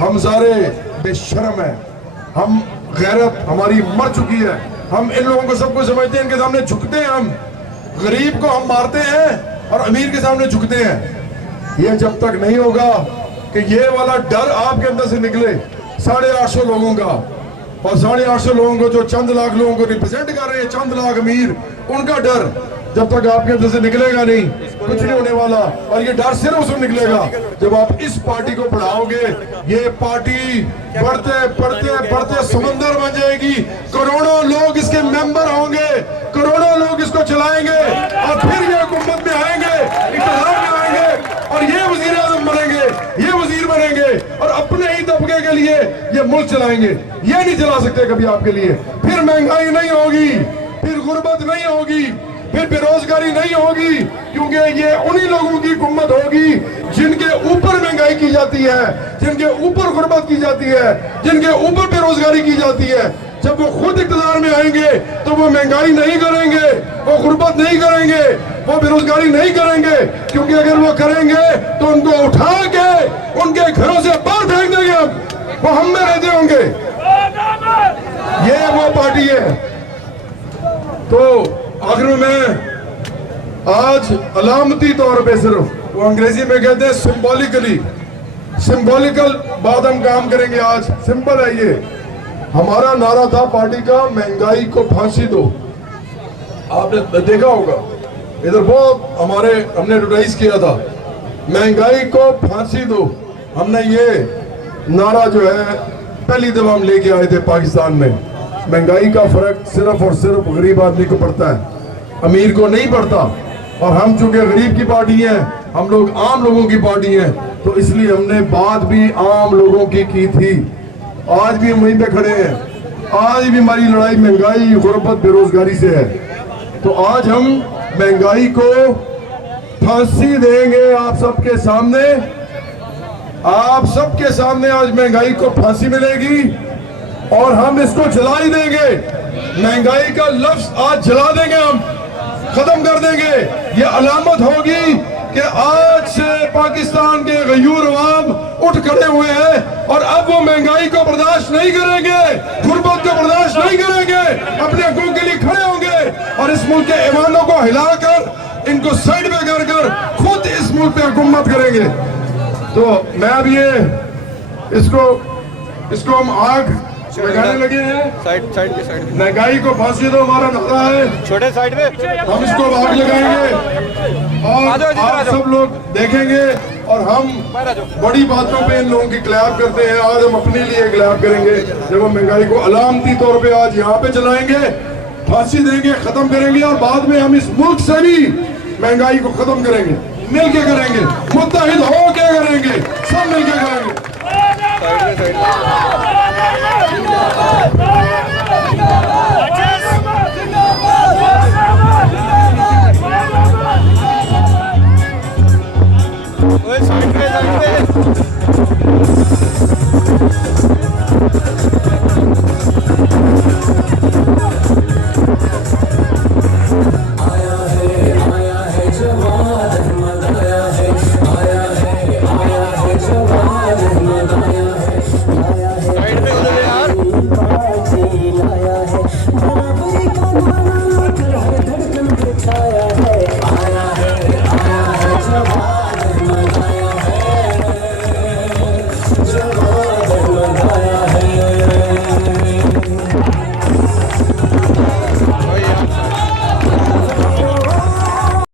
हम सारे बेशर्म हैं, हम गैरत हमारी मर चुकी है। हम इन लोगों को सबको समझते हैं, इनके सामने झुकते हैं। हम गरीब को हम मारते हैं और अमीर के सामने झुकते हैं। ये जब तक नहीं होगा कि ये वाला डर आपके अंदर से निकले 850 लोगों का, और 850 लोगों को जो चंद लाख लोगों को रिप्रेजेंट कर रहे हैं, चंद लाख अमीर, उनका डर जब तक आपके अंदर से निकलेगा नहीं, कुछ नहीं होने वाला। और ये डर सिर्फ उसमें निकलेगा जब आप इस पार्टी को बढ़ाओगे। ये पार्टी बढ़ते बढ़ते बढ़ते समंदर बन जाएगी। करोड़ों लोग इसके मेंबर होंगे, करोड़ों लोग इसको चलाएंगे, और फिर ये हुकूमत में आएंगे, इत्तेहाद में आएंगे, और ये वजीर आजम बनेंगे, ये वजीर बनेंगे, और अपने ही तबके के लिए ये मुल्क चलाएंगे। ये नहीं चला सकते कभी आपके लिए। फिर महंगाई नहीं होगी, फिर गुर्बत नहीं होगी, फिर बेरोजगारी नहीं होगी, क्योंकि ये उन्हीं लोगों की हुकूमत होगी जिनके ऊपर महंगाई की जाती है, जिनके ऊपर गुर्बत की जाती है, जिनके ऊपर बेरोजगारी की जाती है। जब वो खुद इक़्तिदार में आएंगे तो वो महंगाई नहीं करेंगे, वो गुर्बत नहीं करेंगे, वो बेरोजगारी नहीं करेंगे, क्योंकि अगर वो करेंगे तो उनको उठा के उनके घरों से बाहर फेंक देंगे हम, वो हम में रहते होंगे। ये वो पार्टी है। तो आखिर में आज अलामती तौर पे, सिर्फ वो अंग्रेजी में कहते हैं सिंबॉलिकल बात हम काम करेंगे। आज सिंपल है, ये हमारा नारा था पार्टी का, महंगाई को फांसी दो। आपने देखा होगा इधर बहुत हमने एडवर्टाइज किया था, महंगाई को फांसी दो। हमने ये नारा जो है पहली दफा हम लेके आए थे पाकिस्तान में। महंगाई का फर्क सिर्फ और सिर्फ गरीब आदमी को पड़ता है, अमीर को नहीं पड़ता। और हम चूंकि गरीब की पार्टी है, हम लोग आम लोगों की पार्टी है, तो इसलिए हमने बात भी आम लोगों की थी। आज भी हम वहीं पे खड़े हैं। आज भी हमारी लड़ाई महंगाई, गुर्बत, बेरोजगारी से है। तो आज हम महंगाई को फांसी देंगे आप सबके सामने। आप सबके सामने आज महंगाई को फांसी मिलेगी, और हम इसको जला ही देंगे। महंगाई का लफ्ज आज जला देंगे, हम खत्म कर देंगे। ये अलामत होगी कि आज से पाकिस्तान के गयूर अवाम उठ खड़े हुए हैं, और अब वो महंगाई को बर्दाश्त नहीं करेंगे, गुर्बत को बर्दाश्त नहीं करेंगे, अपने हकूक के लिए खड़े होंगे, और इस मुल्क के ईमानों को हिलाकर, इनको साइड में कर खुद इस मुल्क पे हुकूमत करेंगे। तो मैं अब ये इसको हम आग लगाने लगे हैं। साइड महंगाई को फांसी दो हमारा नारा है, छोटे साइड में हम इसको आग लगाएंगे, और आप सब लोग देखेंगे। और हम बड़ी बातों पे इन लोगों की क्लैप करते हैं, आज हम अपने लिए क्लैप करेंगे जब हम महंगाई को अलामती तौर पे आज यहाँ पे चलाएंगे, फांसी देंगे, खत्म करेंगे, और बाद में हम इस मुल्क से भी महंगाई को खत्म करेंगे, मिलके करेंगे, मुत्तहिद होके करेंगे, सब मिलके करेंगे।